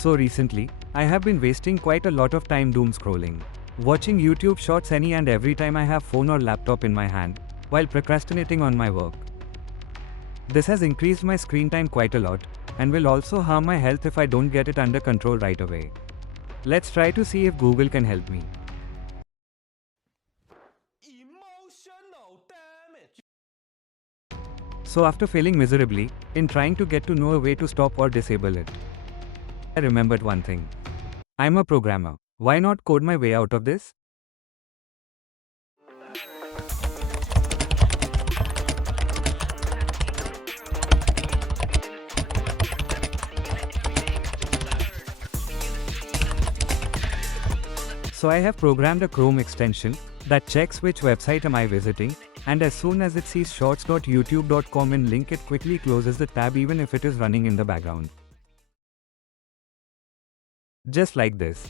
So recently, I have been wasting quite a lot of time doom scrolling. Watching YouTube shorts any and every time I have phone or laptop in my hand, while procrastinating on my work. This has increased my screen time quite a lot, and will also harm my health if I don't get it under control right away. Let's try to see if Google can help me. Emotional damage. So after failing miserably, in trying to get to know a way to stop or disable it, I remembered one thing. I'm a programmer. Why not code my way out of this? So I have programmed a Chrome extension that checks which website am I visiting, and as soon as it sees shorts.youtube.com in link, it quickly closes the tab even if it is running in the background. Just like this.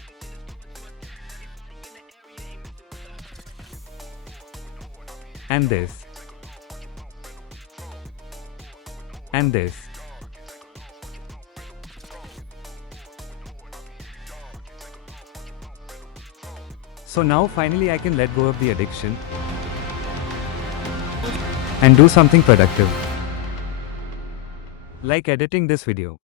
And this. And this. So now finally I can let go of the addiction and do something productive, like editing this video.